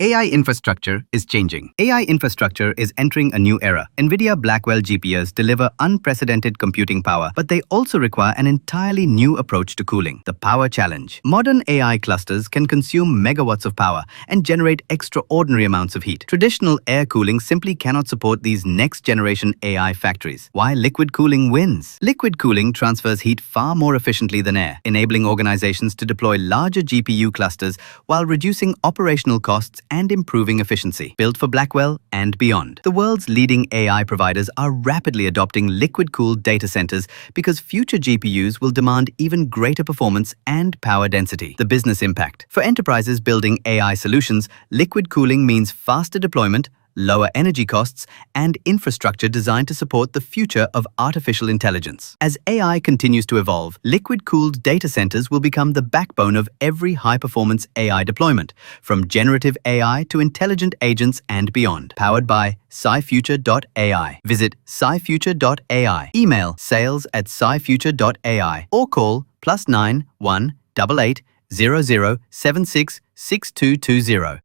AI infrastructure is changing. AI infrastructure is entering a new era. NVIDIA Blackwell GPUs deliver unprecedented computing power, but they also require an entirely new approach to cooling, the power challenge. Modern AI clusters can consume megawatts of power and generate extraordinary amounts of heat. Traditional air cooling simply cannot support these next-generation AI factories. Why liquid cooling wins? Liquid cooling transfers heat far more efficiently than air, enabling organizations to deploy larger GPU clusters while reducing operational costs and improving efficiency. Built for Blackwell and beyond. The world's leading AI providers are rapidly adopting liquid-cooled data centers because future GPUs will demand even greater performance and power density. The business impact. For enterprises building AI solutions, liquid cooling means faster deployment, lower energy costs, and infrastructure designed to support the future of artificial intelligence. As AI continues to evolve, liquid-cooled data centers will become the backbone of every high-performance AI deployment, from generative AI to intelligent agents and beyond. Powered by Cyfuture.ai. Visit Cyfuture.ai. Email sales@cyfuture.ai or call +9 1 88 00 76 6220.